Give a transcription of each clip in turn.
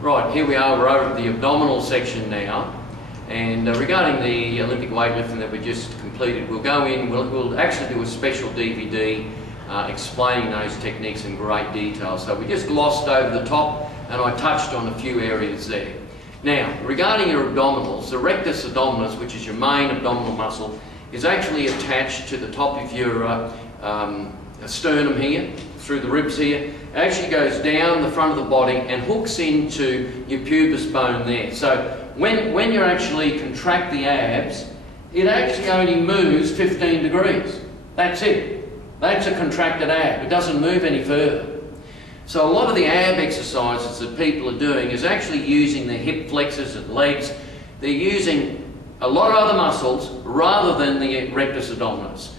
Right, here we are, we're over at the abdominal section now, and regarding the Olympic weightlifting that we just completed, we'll go in, we'll actually do a special DVD explaining those techniques in great detail. So we just glossed over the top and I touched on a few areas there. Now, regarding your abdominals, the rectus abdominis, which is your main abdominal muscle, is actually attached to the top of your sternum here, through the ribs here. It actually goes down the front of the body and hooks into your pubis bone there. So when you actually contract the abs, it actually only moves 15 degrees. That's it. That's a contracted ab. It doesn't move any further. So a lot of the ab exercises that people are doing is actually using their hip flexors and legs. They're using a lot of other muscles rather than the rectus abdominis.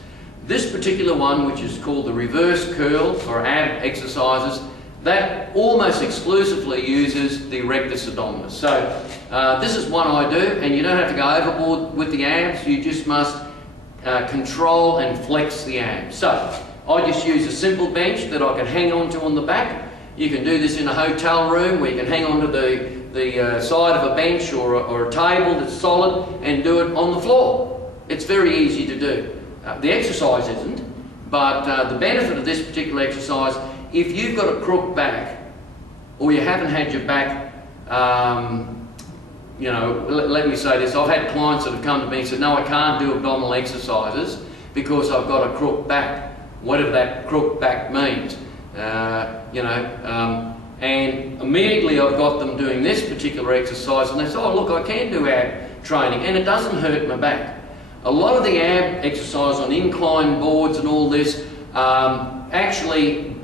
This particular one, which is called the reverse curl or ab exercises, that almost exclusively uses the rectus abdominis. So this is one I do, and you don't have to go overboard with the abs, you just must control and flex the abs. So I just use a simple bench that I can hang onto on the back. You can do this in a hotel room where you can hang onto the side of a bench or a table that's solid and do it on the floor. It's very easy to do. The exercise isn't, but the benefit of this particular exercise, if you've got a crook back or you haven't had your back, you know, let me say this, I've had clients that have come to me and said, no, I can't do abdominal exercises because I've got a crook back, whatever that crook back means, you know, and immediately I've got them doing this particular exercise and they say, oh look, I can do ab training and it doesn't hurt my back. A lot of the ab exercise on incline boards and all this actually,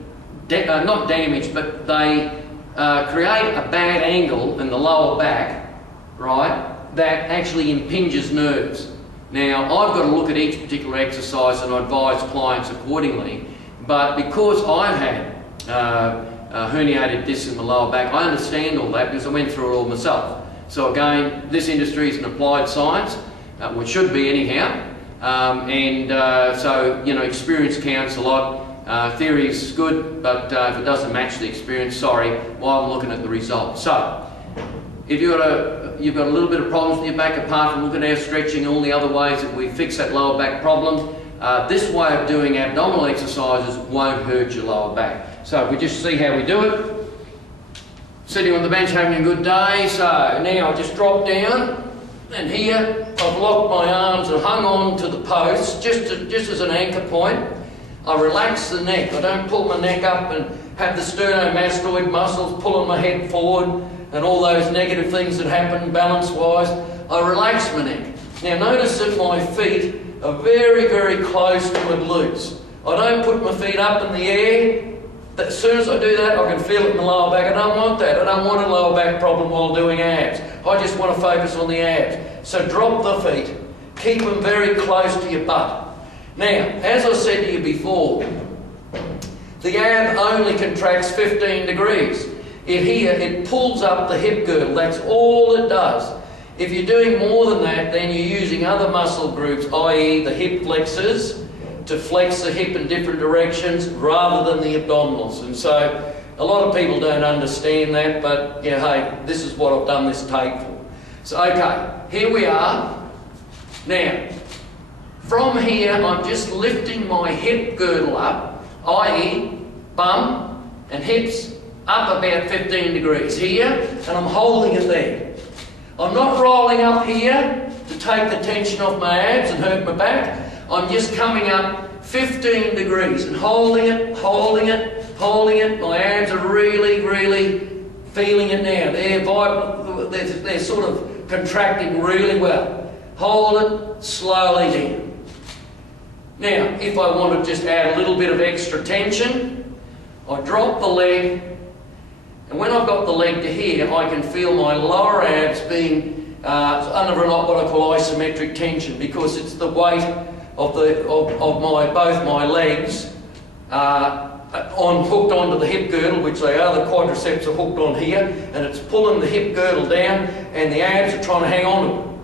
not damage, but they create a bad angle in the lower back, right, that actually impinges nerves. Now, I've got to look at each particular exercise and advise clients accordingly, but because I've had herniated discs in the lower back, I understand all that because I went through it all myself. So again, this industry is an applied science. Which should be anyhow, so, you know, experience counts a lot. Theory is good, but if it doesn't match the experience, sorry, while I'm looking at the results. So, if you've got a little bit of problems in your back, apart from looking at our stretching and all the other ways that we fix that lower back problem, this way of doing abdominal exercises won't hurt your lower back. So, if we just see how we do it, sitting on the bench having a good day, so now I just drop down. And here I've locked my arms and hung on to the posts just as an anchor point. I relax the neck. I don't pull my neck up and have the sternomastoid muscles pulling my head forward and all those negative things that happen balance-wise. I relax my neck. Now notice that my feet are very, very close to my glutes. I don't put my feet up in the air. As soon as I do that, I can feel it in the lower back. I don't want that. I don't want a lower back problem while doing abs. I just want to focus on the abs. So drop the feet. Keep them very close to your butt. Now, as I said to you before, the ab only contracts 15 degrees. It pulls up the hip girdle. That's all it does. If you're doing more than that, then you're using other muscle groups, i.e. the hip flexors, to flex the hip in different directions rather than the abdominals. And so a lot of people don't understand that, but yeah, hey, this is what I've done this tape for. So okay, here we are. Now, from here I'm just lifting my hip girdle up, i.e. bum and hips up about 15 degrees here, and I'm holding it there. I'm not rolling up here to take the tension off my abs and hurt my back. I'm just coming up 15 degrees and holding it, holding it, holding it. My abs are really, really feeling it now. They're sort of contracting really well. Hold it slowly down. Now, if I want to just add a little bit of extra tension, I drop the leg, and when I've got the leg to here, I can feel my lower abs being under what I call isometric tension, because it's the weight of both my legs hooked onto the hip girdle, which they are. The quadriceps are hooked on here, and it's pulling the hip girdle down, and the abs are trying to hang on to it.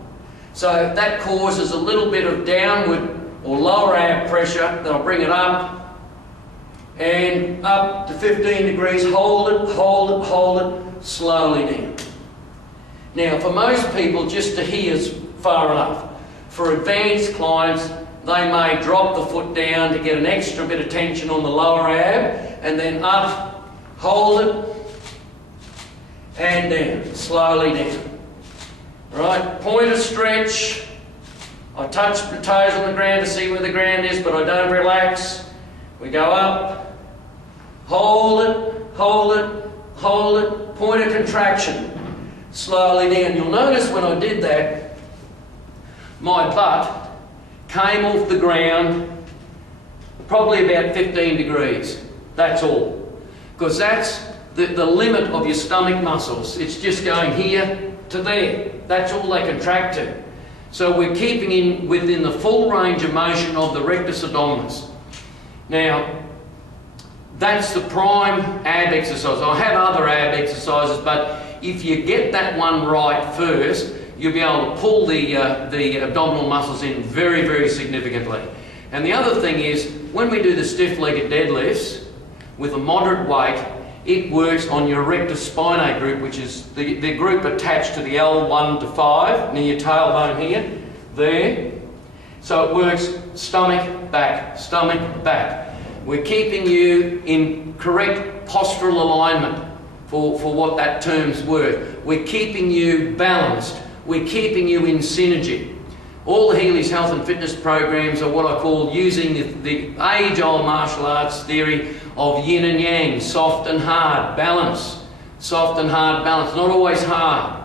So that causes a little bit of downward or lower ab pressure. Then I'll bring it up and up to 15 degrees. Hold it, hold it, hold it, slowly down. Now, for most people, just to here is far enough. For advanced clients, they may drop the foot down to get an extra bit of tension on the lower ab, and then up, hold it, and down, slowly down. Right, pointer stretch. I touch the toes on the ground to see where the ground is, but I don't relax. We go up, hold it, hold it, hold it, pointer contraction, slowly down. You'll notice when I did that, my butt came off the ground probably about 15 degrees. That's all. Because that's the limit of your stomach muscles. It's just going here to there. That's all they contract to. So we're keeping within the full range of motion of the rectus abdominis. Now, that's the prime ab exercise. I have other ab exercises, but if you get that one right first, you'll be able to pull the abdominal muscles in very, very significantly. And the other thing is, when we do the stiff-legged deadlifts with a moderate weight, it works on your rectus spinae group, which is the group attached to the L1 to 5, near your tailbone here, there. So it works stomach, back. We're keeping you in correct postural alignment for what that term's worth. We're keeping you balanced. We're keeping you in synergy. All the Healy's health and fitness programs are what I call using the age-old martial arts theory of yin and yang, soft and hard, balance. Soft and hard balance, not always hard.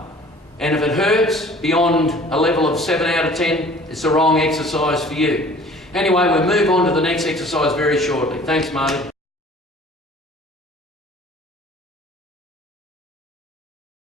And if it hurts beyond a level of 7 out of 10, it's the wrong exercise for you. Anyway, we'll move on to the next exercise very shortly. Thanks, Marty.